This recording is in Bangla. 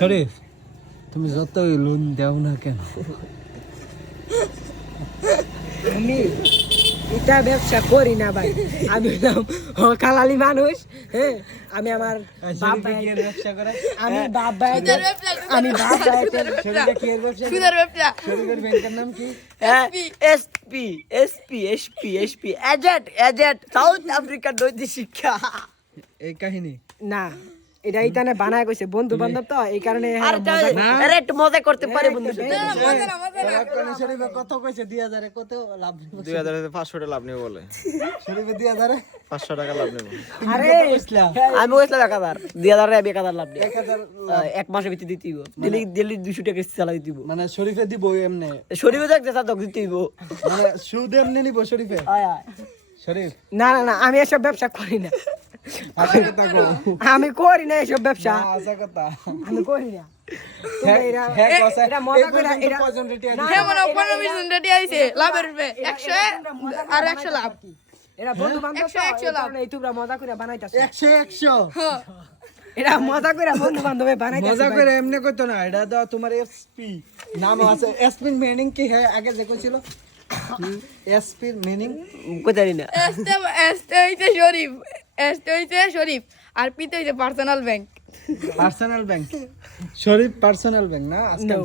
শরীফ তুমি যতই লোন দাও না কেন, আমি এটা ব্যবসা করি না ভাই। আমি কালালি মানুষ। হ্যাঁ, আমি আমার বাপ ভাই ব্যবসা করে আমি বাপ ভাই আমি বাপ ভাই শরীফে কি এর ব্যবসা করে? সুদের ব্যবসা শরীফের ব্যাংকের নাম কি? এসপি এজেন্ট সাউথ আফ্রিকার নৈতিক শিক্ষা। এই কাহিনী না, এটা এইখানে বানায় কইছে বন্ধু বান্ধব তো এই কারণে আরে আরে একটু মজা করতে পারে বন্ধু শরীফে কত কইছে 2000 কত লাভ? 2500 টাকা লাভ নেব বলে। শরীফে 2000 500 টাকা লাভ নেব। আরে আমি বলছিলাম 1000 2000 আমি 1000 লাভ নেই। 1000 এক মাসের ভিতরে দিতে দিব, দিল্লি 200 টাকা চালাই দিব। মানে শরীফে দিব এমনে, শরীফে দেখতে তা তো দিতে দিব। মানে সুদ এমনে নিব শরীফে? শরীফ না না না, আমি এসব ব্যবসা করি না। আসল কথা কও। আমি করি না এসব ব্যবসা, আসল কথা। আমি করি না। হ্যাঁ কথা, এটা মজা করে এটা কয়জন রেটি আছে? হে মনে 15-20 রেডি আইছে লাভের রূপে 100 আর 100 লাভ। এরা বন্ধু বান্ধব তো 100 লাভ। এই তোমরা মজা করে বানাইতাছ। 100 এরা মজা করে বন্ধু বান্ধবে বানাইতাছ। মজা করে এমনি কইতো না, এটা তো তোমার এসপি নাম আছে। এসপি মিনিং কি হয় আগে দেখো ছিল? এসপি মিনিং কোথায় না এসতে হইছে শরীফ আর পিতে হইছে personal bank. Personal bank. Sharif personal bank না আজকাল